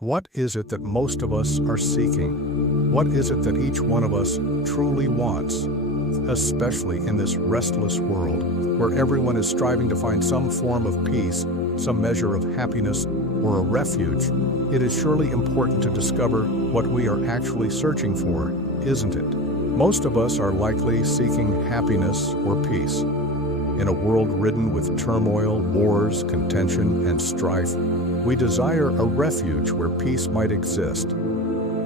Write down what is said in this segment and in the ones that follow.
What is it that most of us are seeking? What is it that each one of us truly wants? Especially in this restless world, where everyone is striving to find some form of peace, some measure of happiness, or a refuge, it is surely important to discover what we are actually searching for, isn't it? Most of us are likely seeking happiness or peace. In a world ridden with turmoil, wars, contention, and strife, we desire a refuge where peace might exist.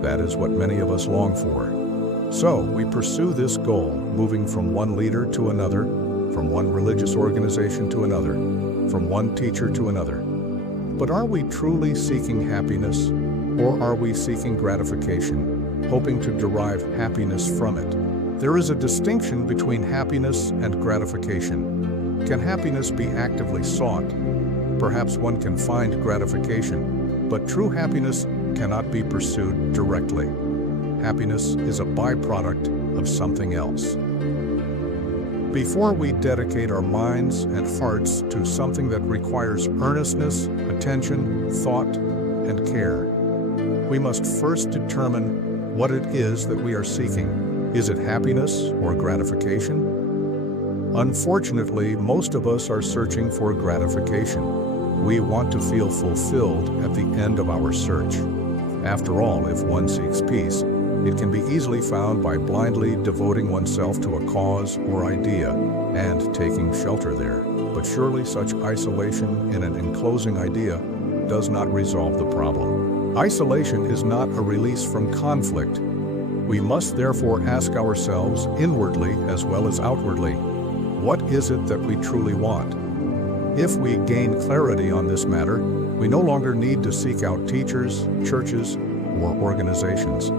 That is what many of us long for. So we pursue this goal, moving from one leader to another, from one religious organization to another, from one teacher to another. But are we truly seeking happiness, or are we seeking gratification, hoping to derive happiness from it? There is a distinction between happiness and gratification. Can happiness be actively sought? Perhaps one can find gratification, but true happiness cannot be pursued directly. Happiness is a byproduct of something else. Before we dedicate our minds and hearts to something that requires earnestness, attention, thought, and care, we must first determine what it is that we are seeking. Is it happiness or gratification? Unfortunately, most of us are searching for gratification. We want to feel fulfilled at the end of our search. After all, if one seeks peace, it can be easily found by blindly devoting oneself to a cause or idea and taking shelter there. But surely such isolation in an enclosing idea does not resolve the problem. Isolation is not a release from conflict. We must therefore ask ourselves inwardly as well as outwardly, what is it that we truly want? If we gain clarity on this matter, we no longer need to seek out teachers, churches, or organizations.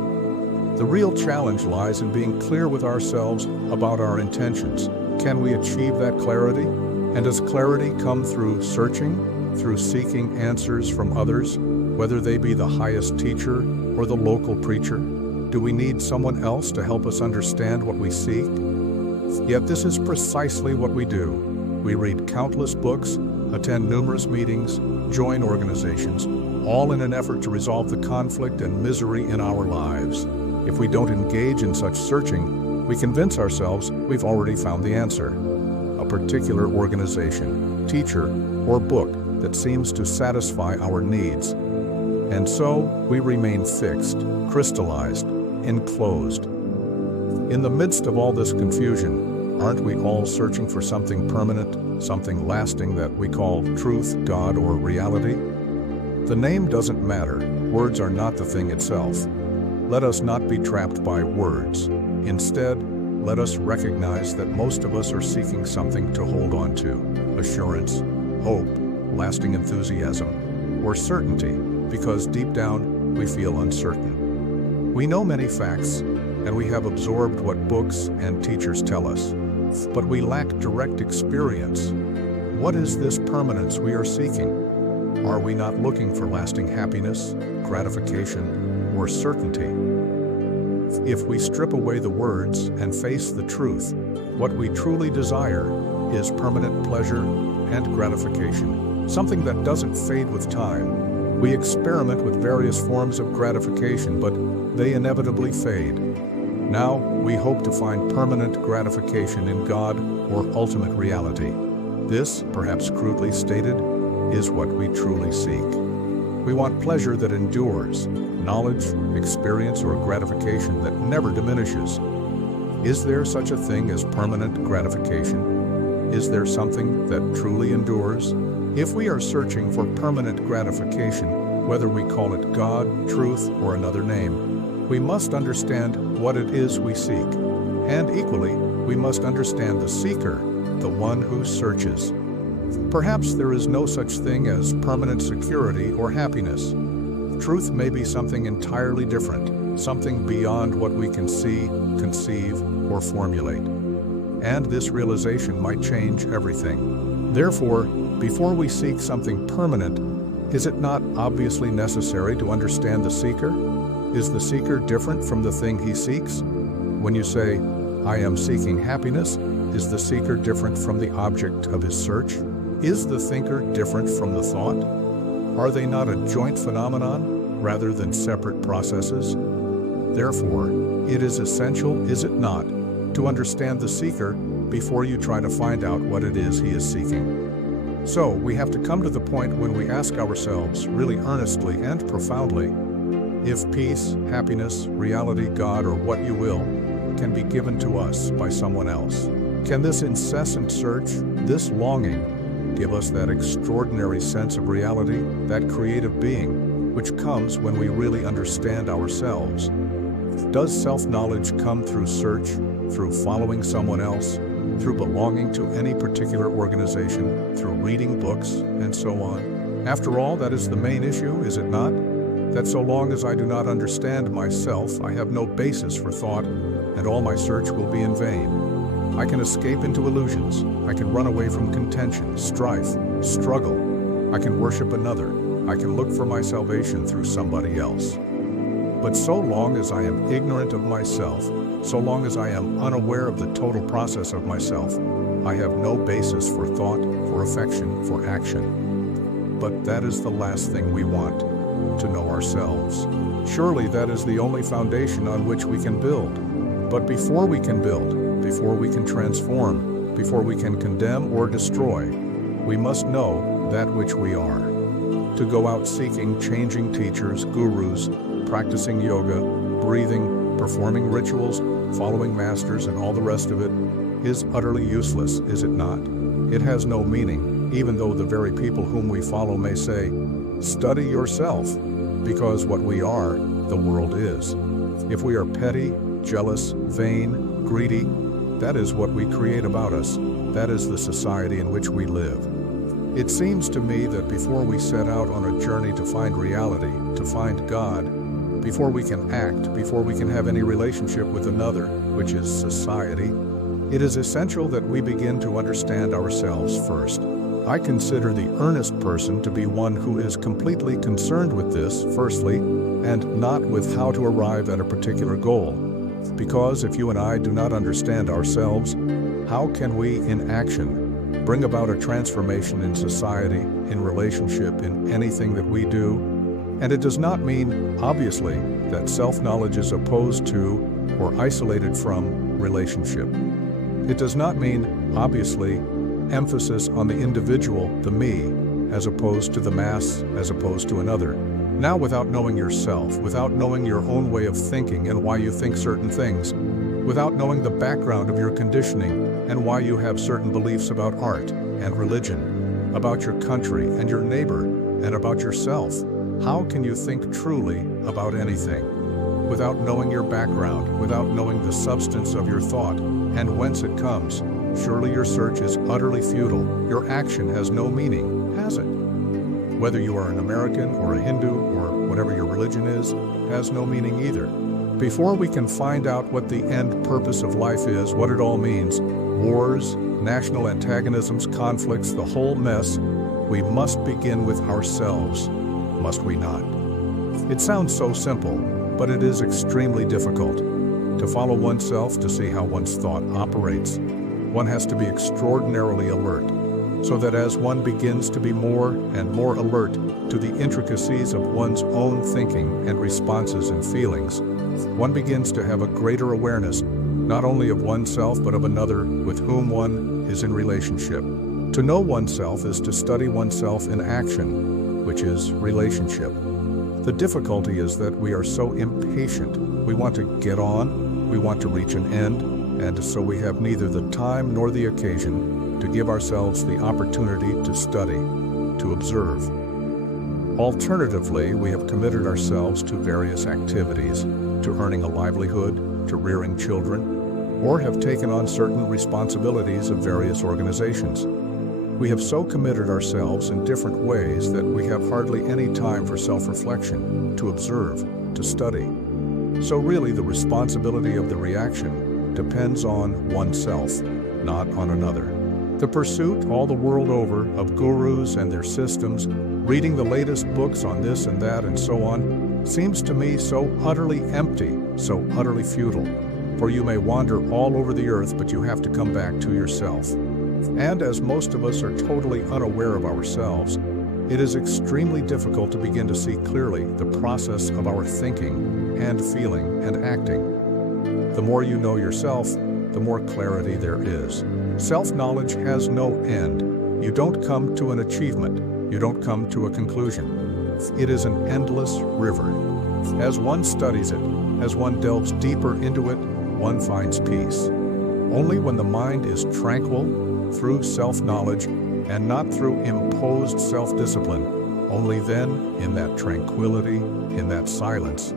The real challenge lies in being clear with ourselves about our intentions. Can we achieve that clarity? And does clarity come through searching, through seeking answers from others, whether they be the highest teacher or the local preacher? Do we need someone else to help us understand what we seek? Yet this is precisely what we do. We read countless books, attend numerous meetings, join organizations, all in an effort to resolve the conflict and misery in our lives. If we don't engage in such searching, we convince ourselves we've already found the answer. A particular organization, teacher, or book that seems to satisfy our needs. And so we remain fixed, crystallized, enclosed. In the midst of all this confusion, aren't we all searching for something permanent, something lasting that we call truth, God, or reality? The name doesn't matter. Words are not the thing itself. Let us not be trapped by words. Instead, let us recognize that most of us are seeking something to hold on to: assurance, hope, lasting enthusiasm, or certainty, because deep down we feel uncertain. We know many facts, and we have absorbed what books and teachers tell us, but we lack direct experience. What is this permanence we are seeking? Are we not looking for lasting happiness, gratification, or certainty? If we strip away the words and face the truth, what we truly desire is permanent pleasure and gratification, something that doesn't fade with time. We experiment with various forms of gratification, but they inevitably fade. Now, we hope to find permanent gratification in God or ultimate reality. This, perhaps crudely stated, is what we truly seek. We want pleasure that endures, knowledge, experience, or gratification that never diminishes. Is there such a thing as permanent gratification? Is there something that truly endures? If we are searching for permanent gratification, whether we call it God, truth, or another name, we must understand what it is we seek. And equally, we must understand the seeker, the one who searches. Perhaps there is no such thing as permanent security or happiness. Truth may be something entirely different, something beyond what we can see, conceive, or formulate. And this realization might change everything. Therefore, before we seek something permanent, is it not obviously necessary to understand the seeker? Is the seeker different from the thing he seeks? When you say, "I am seeking happiness," is the seeker different from the object of his search? Is the thinker different from the thought? Are they not a joint phenomenon, rather than separate processes? Therefore, it is essential, is it not, to understand the seeker before you try to find out what it is he is seeking. So, we have to come to the point when we ask ourselves, really earnestly and profoundly, if peace, happiness, reality, God, or what you will, can be given to us by someone else. Can this incessant search, this longing, give us that extraordinary sense of reality, that creative being, which comes when we really understand ourselves? Does self-knowledge come through search, through following someone else, through belonging to any particular organization, through reading books, and so on? After all, that is the main issue, is it not? That so long as I do not understand myself, I have no basis for thought, and all my search will be in vain. I can escape into illusions. I can run away from contention, strife, struggle. I can worship another. I can look for my salvation through somebody else. But so long as I am ignorant of myself, so long as I am unaware of the total process of myself, I have no basis for thought, for affection, for action. But that is the last thing we want, to know ourselves. Surely that is the only foundation on which we can build. But before we can build, before we can transform, before we can condemn or destroy, we must know that which we are. To go out seeking changing teachers, gurus, practicing yoga, breathing, performing rituals, following masters, and all the rest of it is utterly useless, is it not? It has no meaning, even though the very people whom we follow may say, "Study yourself," because what we are, the world is. If we are petty, jealous, vain, greedy, that is what we create about us. That is the society in which we live. It seems to me that before we set out on a journey to find reality, to find God, before we can act, before we can have any relationship with another, which is society, it is essential that we begin to understand ourselves first. I consider the earnest person to be one who is completely concerned with this, firstly, and not with how to arrive at a particular goal. Because if you and I do not understand ourselves, how can we, in action, bring about a transformation in society, in relationship, in anything that we do? And it does not mean, obviously, that self-knowledge is opposed to or isolated from relationship. It does not mean, obviously, emphasis on the individual, the me, as opposed to the mass, as opposed to another. Now, without knowing yourself, without knowing your own way of thinking and why you think certain things, without knowing the background of your conditioning and why you have certain beliefs about art and religion, about your country and your neighbor, and about yourself, how can you think truly about anything? Without knowing your background, without knowing the substance of your thought and whence it comes, surely your search is utterly futile. Your action has no meaning, has it? Whether you are an American or a Hindu or whatever your religion is, has no meaning either. Before we can find out what the end purpose of life is, what it all means, wars, national antagonisms, conflicts, the whole mess, we must begin with ourselves, must we not? It sounds so simple, but it is extremely difficult. To follow oneself, to see how one's thought operates, one has to be extraordinarily alert, so that as one begins to be more and more alert to the intricacies of one's own thinking and responses and feelings, one begins to have a greater awareness, not only of oneself but of another with whom one is in relationship. To know oneself is to study oneself in action, which is relationship. The difficulty is that we are so impatient. We want to get on, we want to reach an end, and so we have neither the time nor the occasion to give ourselves the opportunity to study, to observe. Alternatively, we have committed ourselves to various activities, to earning a livelihood, to rearing children, or have taken on certain responsibilities of various organizations. We have so committed ourselves in different ways that we have hardly any time for self-reflection, to observe, to study. So really the responsibility of the reaction depends on oneself, not on another. The pursuit all the world over of gurus and their systems, reading the latest books on this and that and so on, seems to me so utterly empty, so utterly futile. For you may wander all over the earth, but you have to come back to yourself. And as most of us are totally unaware of ourselves, It is extremely difficult to begin to see clearly the process of our thinking and feeling and acting. The more you know yourself, the more clarity there is. Self-knowledge has no end. You don't come to an achievement. You don't come to a conclusion. It is an endless river. As one studies it, as one delves deeper into it, one finds peace. Only when the mind is tranquil through self-knowledge and not through imposed self-discipline, only then, in that tranquility, in that silence,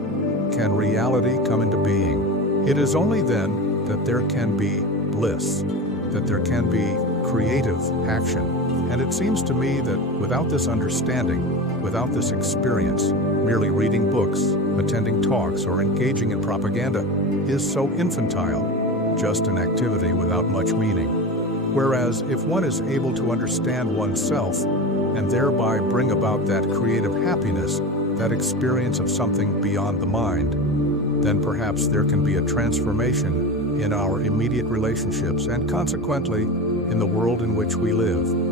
can reality come into being. It is only then that there can be bliss, that there can be creative action. And it seems to me that without this understanding, without this experience, merely reading books, attending talks, or engaging in propaganda is so infantile, just an activity without much meaning. Whereas if one is able to understand oneself and thereby bring about that creative happiness, that experience of something beyond the mind, then perhaps there can be a transformation in our immediate relationships and consequently in the world in which we live.